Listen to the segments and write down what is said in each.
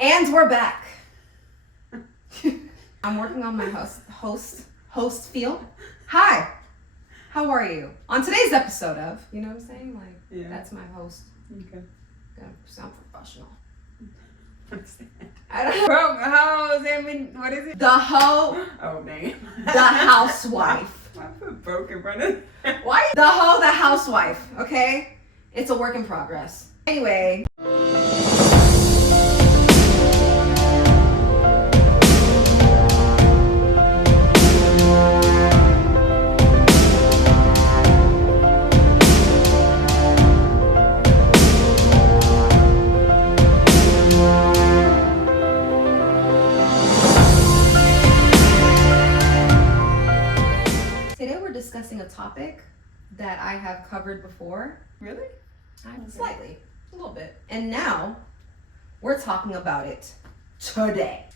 And we're back. I'm working on my host feel. Hi. How are you? On today's episode of, you know what I'm saying? Like, yeah. That's my host. Okay. Gotta sound professional. I don't know. Broke hoes, I mean, what is it? The hoe. Oh, dang it. The housewife. I put broken, brother. Why? The hoe, the housewife, okay? It's a work in progress. Anyway. Discussing a topic that I have covered before. Really? Slightly, a little bit. And now we're talking about it today.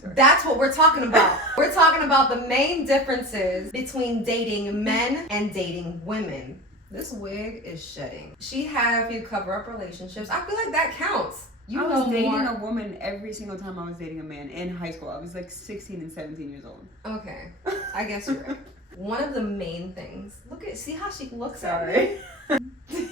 Sorry. That's what we're talking about. We're talking about the main differences between dating men and dating women. This wig is shedding. She have you cover up relationships. I feel like that counts. I was dating a woman every single time I was dating a man in high school. I was like 16 and 17 years old. Okay, I guess you're right. One of the main things, see how she looks Sorry. at me?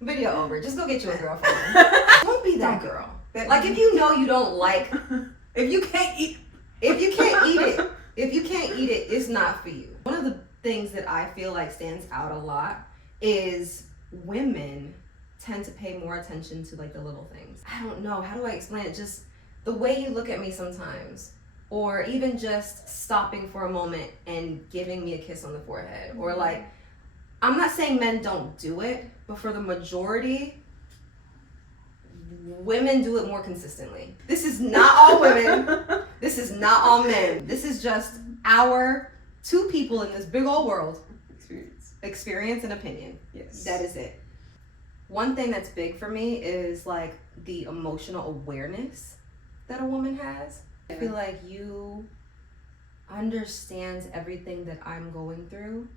Video over. Just go get you a girlfriend. Don't be that girl. Like, if you know you don't like, if you can't eat it, it's not for you. One of the things that I feel like stands out a lot is women tend to pay more attention to like the little things. I don't know. How do I explain it? Just the way you look at me sometimes. Or even just stopping for a moment and giving me a kiss on the forehead. Or like, I'm not saying men don't do it, but for the majority, women do it more consistently. This is not all women. This is not all men. This is just our two people in this big old world. Experience and opinion. Yes. That is it. One thing that's big for me is like the emotional awareness that a woman has. I feel like you understand everything that I'm going through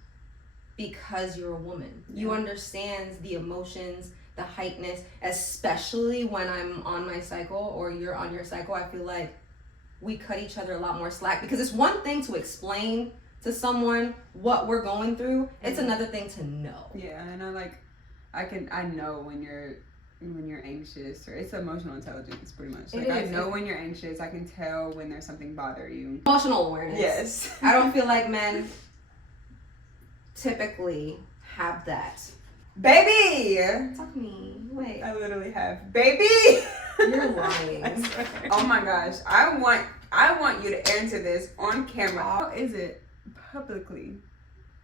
because you're a woman. Yeah. You understand the emotions, the heightness, especially when I'm on my cycle or you're on your cycle. I feel like we cut each other a lot more slack because it's one thing to explain to someone what we're going through. It's another thing to know. Yeah, and I know when you're anxious, or it's emotional intelligence pretty much. Like, I know when you're anxious. I can tell when there's something bothering you. Emotional awareness. Yes. I don't feel like men typically have that. Baby! Talk to me. Wait. I literally have. Baby! You're lying. Oh my gosh. I want you to answer this on camera. How is it publicly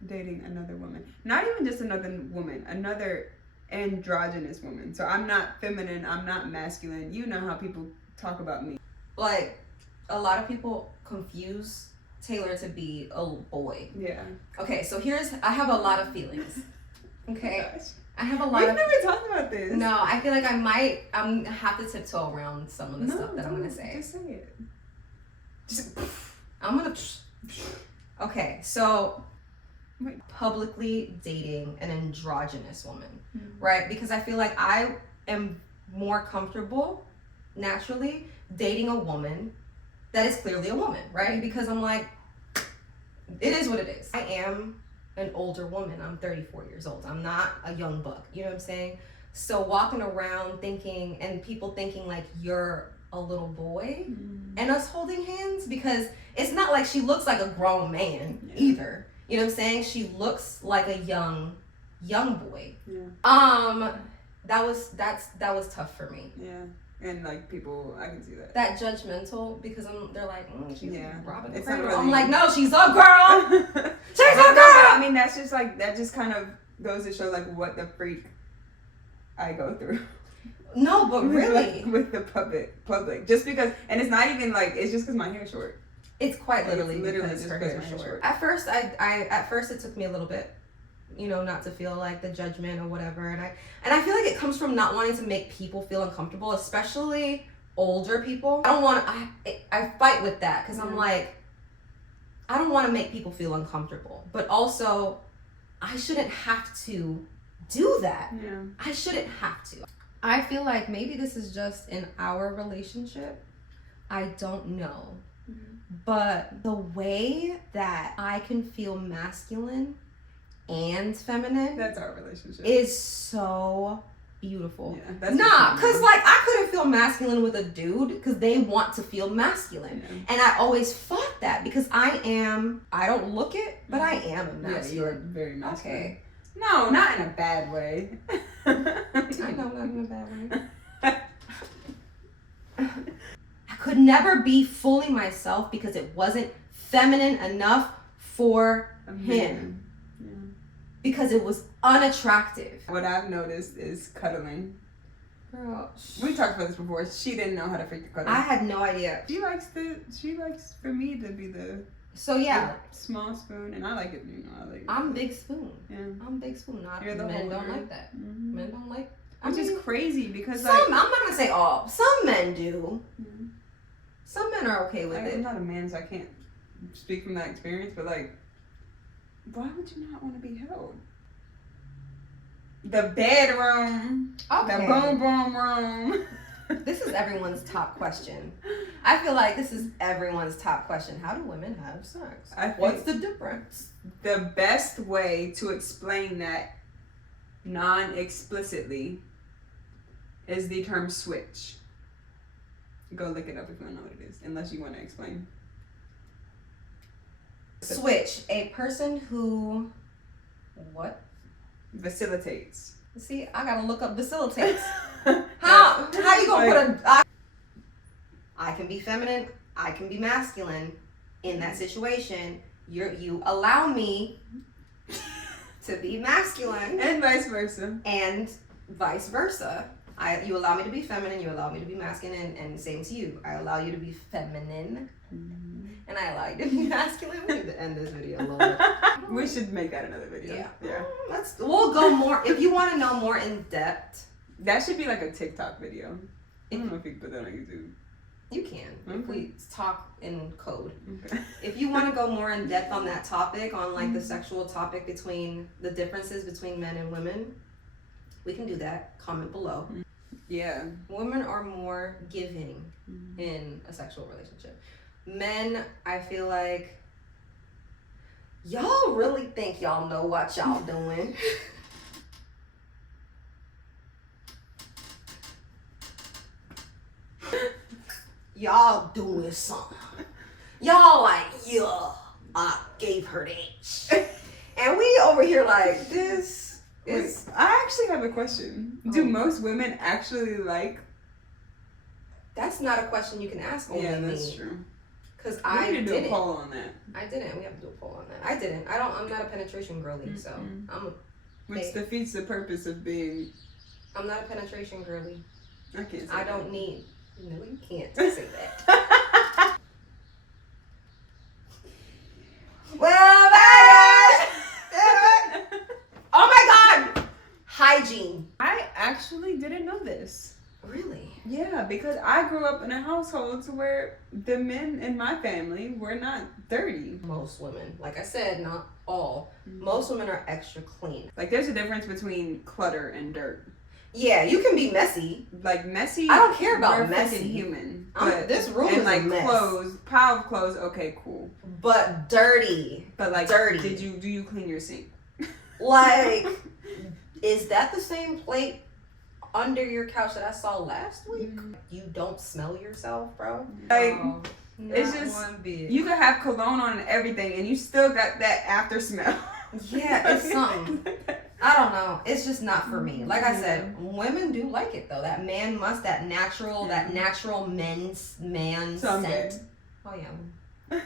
dating another woman? Not even just another woman, another androgynous woman. So I'm not feminine, I'm not masculine. You know how people talk about me. Like, a lot of people confuse Taylor to be a boy. Yeah. Okay, so I have a lot of feelings. Okay. Gosh. I have a lot We've never talked about this. No, I feel like I'm gonna have to tiptoe around some of the stuff that I'm gonna say. Just say it. I'm gonna okay, so publicly dating an androgynous woman, right? Because I feel like I am more comfortable naturally dating a woman that is clearly a woman, right? Because I'm like, it is what it is. I am an older woman. I'm 34 years old. I'm not a young buck. You know what I'm saying? So walking around thinking, and people thinking like you're a little boy, and us holding hands, because it's not like she looks like a grown man either. You know what I'm saying? She looks like a young boy. Yeah. That was tough for me. Yeah. And like people, I can see that. That judgmental, because they're like, she's robbing the it's cradle. really... I'm like, no, she's a girl. She's a girl. I mean, that just kind of goes to show like what the freak I go through. No, but really, with the public, just because, and it's not even like, it's just because my hair's short. It's quite literally because her hair is short. At first, at first it took me a little bit, not to feel like the judgment or whatever, and I feel like it comes from not wanting to make people feel uncomfortable, especially older people. I fight with that because I'm like, I don't want to make people feel uncomfortable, but also I shouldn't have to do that. Yeah. I shouldn't have to. I feel like maybe this is just in our relationship. I don't know. But the way that I can feel masculine and feminine, that's our relationship, is so beautiful. Yeah, that's because like I couldn't feel masculine with a dude because they want to feel masculine. Yeah. And I always fought that because I don't look it, but I am a masculine. Yeah, you're very masculine. Okay. No, not in a bad way. I know, not in a bad way. I could never be fully myself because it wasn't feminine enough for him. Yeah. Because it was unattractive. What I've noticed is cuddling. Girl, we talked about this before. She didn't know how to freaking cuddle. I had no idea. She likes for me to be the small spoon, and I like it. I'm big spoon. Yeah, I'm big spoon. Men don't like that. Mm-hmm. Men don't like. Which is crazy because I'm not gonna say all. Some men do. Mm-hmm. Some men are okay with it. I'm not a man, so I can't speak from that experience. But why would you not want to be held? The bedroom. Okay. The boom boom room. This is everyone's top question. I feel like this is everyone's top question. How do women have sex? What's the difference? The best way to explain that non-explicitly is the term switch. Go look it up if you don't know what it is, unless you want to explain. Switch, a person who, what? Facilitates. See, I gotta look up facilitates. How you gonna put I can be feminine, I can be masculine in that situation. You allow me to be masculine. And vice versa. And vice versa. You allow me to be feminine, you allow me to be masculine, and same to you. I allow you to be feminine, and I allow you to be masculine. We need to end this video a little bit. We should make that another video. Yeah. We'll go more, if you want to know more in depth. That should be like a TikTok video. I don't know if you can put that on YouTube. You can, if we talk in code. Okay. If you want to go more in depth on that topic, on like the sexual topic between the differences between men and women, we can do that. Comment below. Yeah. Women are more giving in a sexual relationship. Men, I feel like, y'all really think y'all know what y'all doing. Y'all doing something. Y'all like, yeah, I gave her that. And we over here like, this is... I actually have a question. Do most women actually like... That's not a question you can ask only me. Yeah, that's true. Because I didn't. We need to do a poll on that. I didn't. We have to do a poll on that. I didn't. I'm not a penetration girly, so which defeats the purpose of being... I'm not a penetration girly. I can't say I don't need... No, you can't say that. Well, bye guys! Oh my God! Hygiene. I actually didn't know this. Really? Yeah, because I grew up in a household to where the men in my family were not dirty. Most women, like I said, not all. Most women are extra clean. Like there's a difference between clutter and dirt. Yeah, you can be messy. Like messy. I don't care about messy. Human. But this room is like a mess. Clothes, pile of clothes. Okay, cool. But dirty. But like dirty. Do you clean your sink? Like, is that the same plate under your couch that I saw last week? You don't smell yourself, bro. Like it's just you could have cologne on and everything, and you still got that after smell. Yeah, it's something. I don't know. It's just not for me. Like I said, women do like it though. That natural man Someday. scent. Oh yeah.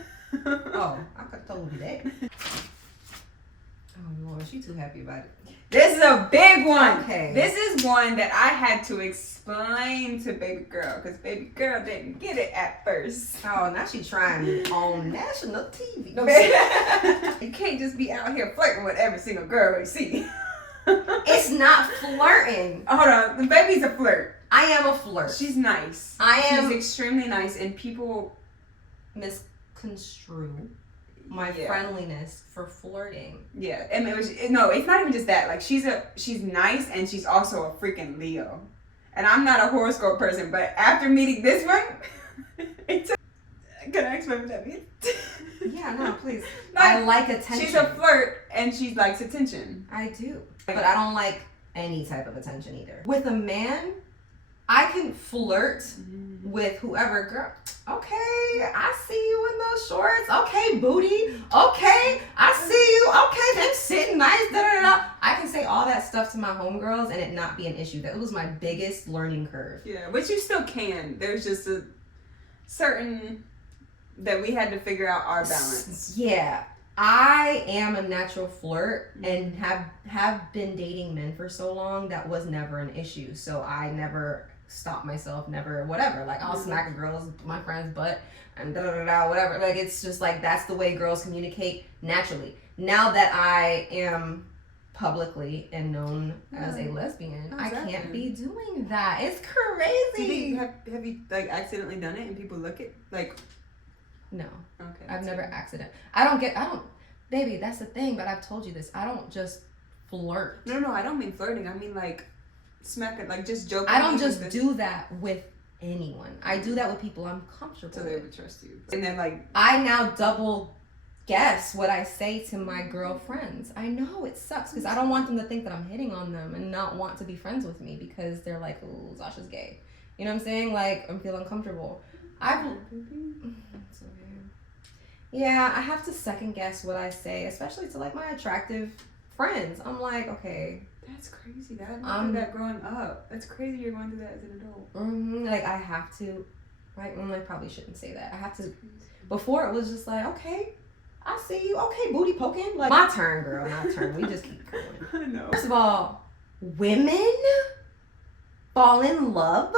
Oh, I could have told you that. Oh Lord, she too happy about it. This is a big one. Okay. This is one that I had to explain to baby girl because baby girl didn't get it at first. Oh, now she trying me on national TV. No, you can't just be out here flirting with every single girl you see. It's not flirting. Hold on, the baby's a flirt. I am a flirt. She's nice. She's extremely nice, and people misconstrue my friendliness for flirting. Yeah, I mean, it's not even just that. Like she's nice, and she's also a freaking Leo. and I'm not a horoscope person, but after meeting this one, can I explain what that means? Yeah, no, please. Like, I like attention. She's a flirt and she likes attention. I do. But I don't like any type of attention either. With a man, I can flirt with whoever. Girl, okay, I see you in those shorts. Okay, booty. Okay, I see you. Okay, them sitting nice. Da, da, da. I can say all that stuff to my homegirls and it not be an issue. That was my biggest learning curve. Yeah, but you still can. There's just a certain that we had to figure out our balance. Yeah. I am a natural flirt and have been dating men for so long that was never an issue. So I never stopped myself, never whatever. Like I'll smack a girl's my friend's butt and da da da da whatever. Like it's just like that's the way girls communicate naturally. Now that I am publicly and known as a lesbian, I can't be doing that. It's crazy. Have you like accidentally done it and people look at like? No. Okay. I've never accident. Baby, that's the thing, but I've told you this. I don't just flirt. No, I don't mean flirting. I mean like smack it, like just joking. I don't just do that with anyone. I do that with people I'm comfortable so they would trust you. And then like. I now double guess what I say to my girlfriends. I know it sucks because I don't want them to think that I'm hitting on them and not want to be friends with me because they're like, ooh, Zasha's gay. You know what I'm saying? Like, I'm feeling uncomfortable. Yeah, I have to second guess what I say, especially to like my attractive friends. I'm like, okay. That's crazy. I did that growing up. That's crazy you're going through that as an adult. Like I have to, right? I probably shouldn't say that. I have to. Before it was just like, okay, I see you. Okay, booty poking. Like my turn, girl. My turn. We just keep going. I know. First of all, women fall in love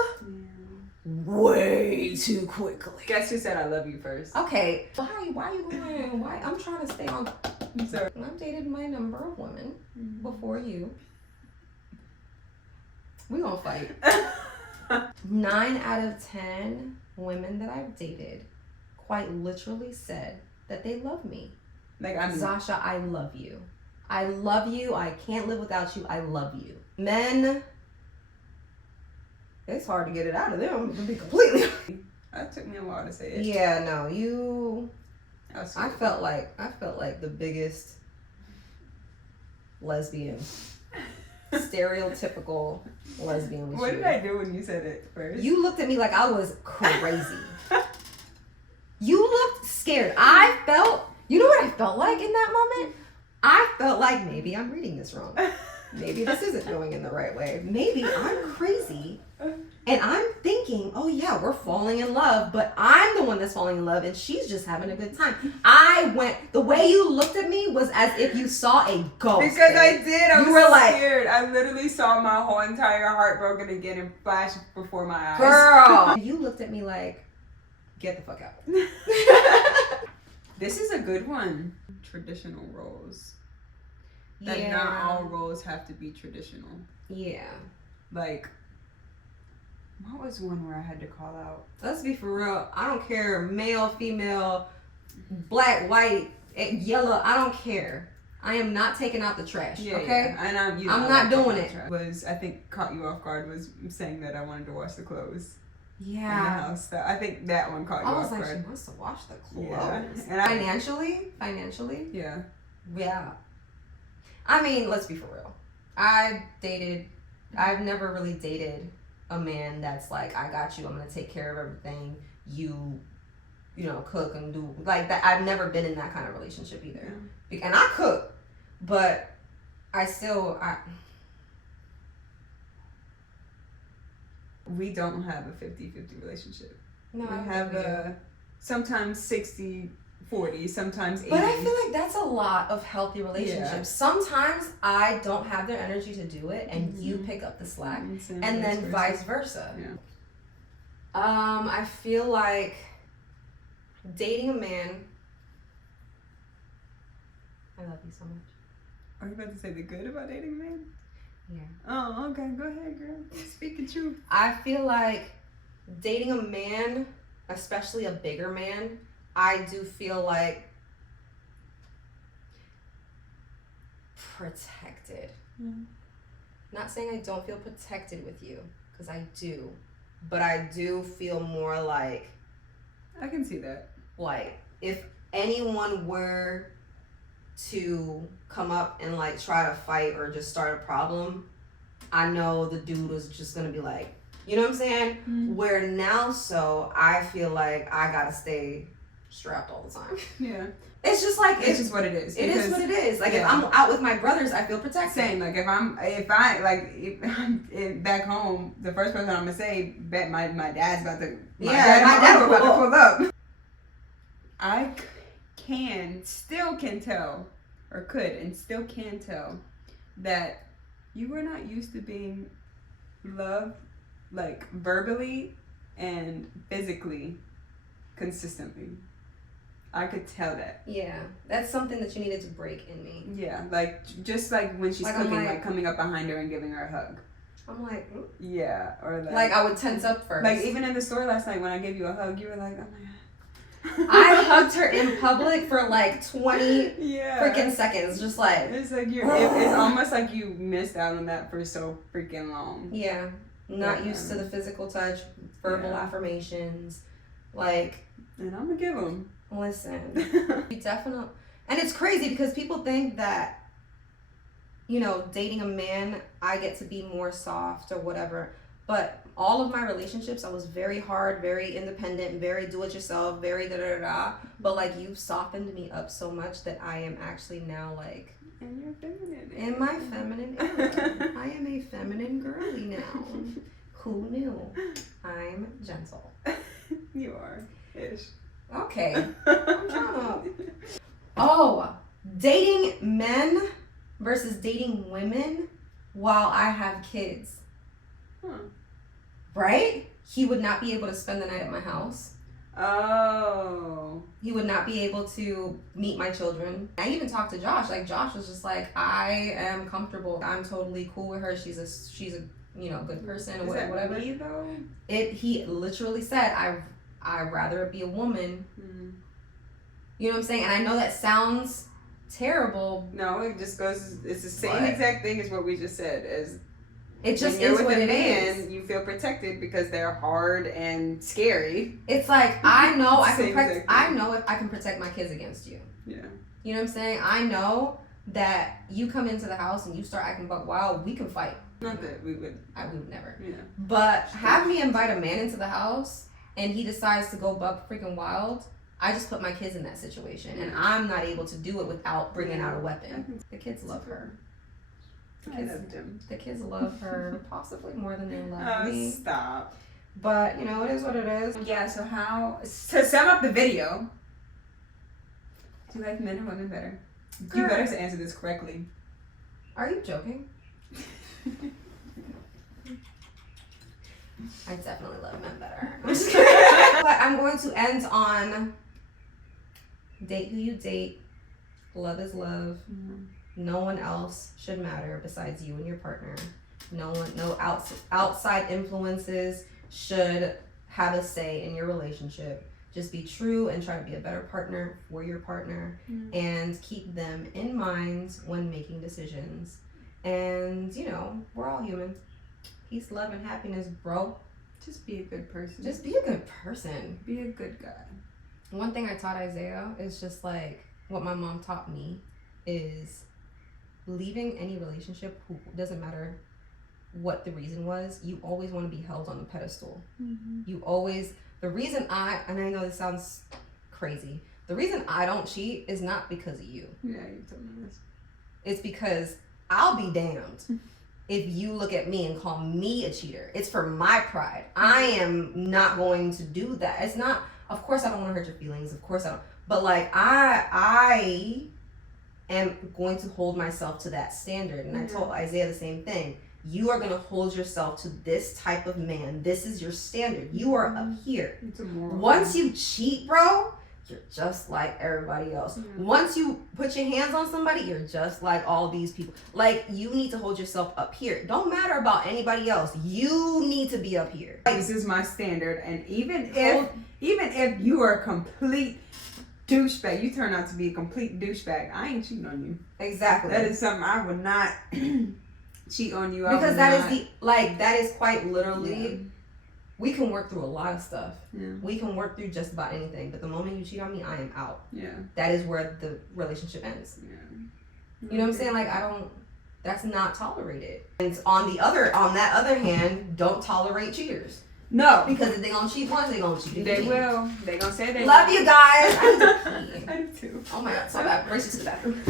way too quickly. Guess who said I love you first? Okay. Why you going? Why? I'm trying to stay on. I'm sorry. I've dated my number of women before you. We gonna fight. 9 out of 10 women that I've dated quite literally said that they love me. Like I'm Zasha, I love you. I love you. I can't live without you. I love you. Men, it's hard to get it out of them, to be completely. That took me a while to say it. Yeah, no, you. I felt like the biggest lesbian, stereotypical lesbian. What did I do when you said it first? You looked at me like I was crazy. You looked scared. I felt. You know what I felt like in that moment? I felt like maybe I'm reading this wrong. Maybe this isn't going in the right way. Maybe I'm crazy. And I'm thinking, oh yeah, we're falling in love, but I'm the one that's falling in love and she's just having a good time. The way you looked at me was as if you saw a ghost. Because I did. I was scared. I literally saw my whole entire heart broken again and flash before my eyes. Girl. You looked at me like, get the fuck out. This is a good one. Traditional roles. That not all roles have to be traditional. Yeah. Like, what was one where I had to call out? Let's be for real. I don't care. Male, female, black, white, yellow. I don't care. I am not taking out the trash. Okay? Yeah. And I'm not doing it. I think caught you off guard was saying that I wanted to wash the clothes. Yeah. In the house. I think that one caught you off guard. I was like, she wants to wash the clothes. Yeah. And financially. Yeah. Yeah. I mean, let's be for real. I've never really dated a man that's like, I got you, I'm gonna take care of everything, you know, cook and do like that. I've never been in that kind of relationship either. Yeah. And I cook, but we don't have a 50-50 relationship. No, we have a sometimes 60-40, sometimes 80. But I feel like that's a lot of healthy relationships. Yeah. Sometimes I don't have the energy to do it, and you pick up the slack, and then vice versa. Yeah. I feel like dating a man. I love you so much. Are you about to say the good about dating a man? Yeah. Oh, okay. Go ahead, girl. Speak the truth. I feel like dating a man, especially a bigger man, I do feel like protected. Mm. Not saying I don't feel protected with you, because I do. But I do feel more like I can see that. Like, if anyone were to come up and like try to fight or just start a problem, I know the dude was just gonna be like, you know what I'm saying? Mm. Where now, so I feel like I gotta stay strapped all the time. Yeah. It's just like it's just what it is. It is what it is. Like, yeah. if I'm out with my brothers, I feel protected. Same. Like if I'm back home, the first person I'm gonna say, bet my dad's about to. My dad about to pull up. I still can tell that you were not used to being loved, like verbally and physically, consistently. I could tell that. Yeah, that's something that you needed to break in me. Yeah, like just like when she's like, cooking, like coming up behind her and giving her a hug. I'm like, mm. Yeah, or like I would tense up first. Like even in the store last night when I gave you a hug, you were like, oh my god. I hugged her in public for like 20 freaking seconds, just like. It's like it's almost like you missed out on that for so freaking long. Yeah, not used to the physical touch, verbal affirmations, like. And I'm gonna give them. Listen, you definitely, and it's crazy because people think that, you know, dating a man, I get to be more soft or whatever. But all of my relationships, I was very hard, very independent, very do-it-yourself, very da-da-da-da. But, like, you've softened me up so much that I am actually now, like... And you're feminine. In my feminine era. I am a feminine girly now. Who knew? I'm gentle. You are. Ish. Okay. I'm trying to... Oh, dating men versus dating women while I have kids. Huh. Right? He would not be able to spend the night at my house. Oh. He would not be able to meet my children. I even talked to Josh. Like, Josh was just like, I am comfortable. I'm totally cool with her. She's a you know, good person or whatever. Me, though? He literally said, I'd rather it be a woman. Mm. You know what I'm saying? And I know that sounds terrible. No, it just goes, it's the same exact thing as what we just said. As it just when you're is with what a it man, is. you feel protected because they're hard and scary. It's like, I know I know if I can protect my kids against you. Yeah. You know what I'm saying? I know that you come into the house and you start acting buck wild, we can fight. Not that we would. We would never. Yeah. But have me invite a man into the house and he decides to go buck freaking wild, I just put my kids in that situation. And I'm not able to do it without bringing out a weapon. The kids love her. The kids love her possibly more than they love me. Stop. But, you know, it is what it is. Yeah, so to sum up the video, do you like men or women better? Girl. You better answer this correctly. Are you joking? I definitely love men better. I'm just kidding. But I'm going to end on date who you date. Love is love. Mm-hmm. No one else should matter besides you and your partner. No outside influences should have a say in your relationship. Just be true and try to be a better partner for your partner, and keep them in mind when making decisions. And, you know, we're all human. Peace, love, and happiness, bro. Just be a good person. Just be a good person. Be a good guy. One thing I taught Isaiah is just like what my mom taught me is leaving any relationship, who doesn't matter what the reason was, you always want to be held on a pedestal. Mm-hmm. You always, and I know this sounds crazy, the reason I don't cheat is not because of you. Yeah, you told me this. It's because I'll be damned if you look at me and call me a cheater. It's for my pride. I am not going to do that. It's not, of course I don't want to hurt your feelings. Of course I don't. But like I am going to hold myself to that standard. And I told Isaiah the same thing. You are going to hold yourself to this type of man. This is your standard. You are up here. It's a moral. Once you cheat, bro, you're just like everybody else. Yeah. Once you put your hands on somebody, you're just like all these people. Like, you need to hold yourself up here. Don't matter about anybody else. You need to be up here. This is my standard, and even if you are a complete douchebag, you turn out to be a complete douchebag, I ain't cheating on you. Exactly. That is something I would not cheat on you. Because that is quite literally. Yeah. We can work through a lot of stuff. Yeah. We can work through just about anything. But the moment you cheat on me, I am out. Yeah. That is where the relationship ends. Yeah. You know what I'm saying? Like, that's not tolerated. And on that other hand, don't tolerate cheaters. No. Because if they gonna cheat once, they gonna cheat again. They will. They gonna say they Love you guys. I do too. Oh my God, so bad. Race you to the bathroom.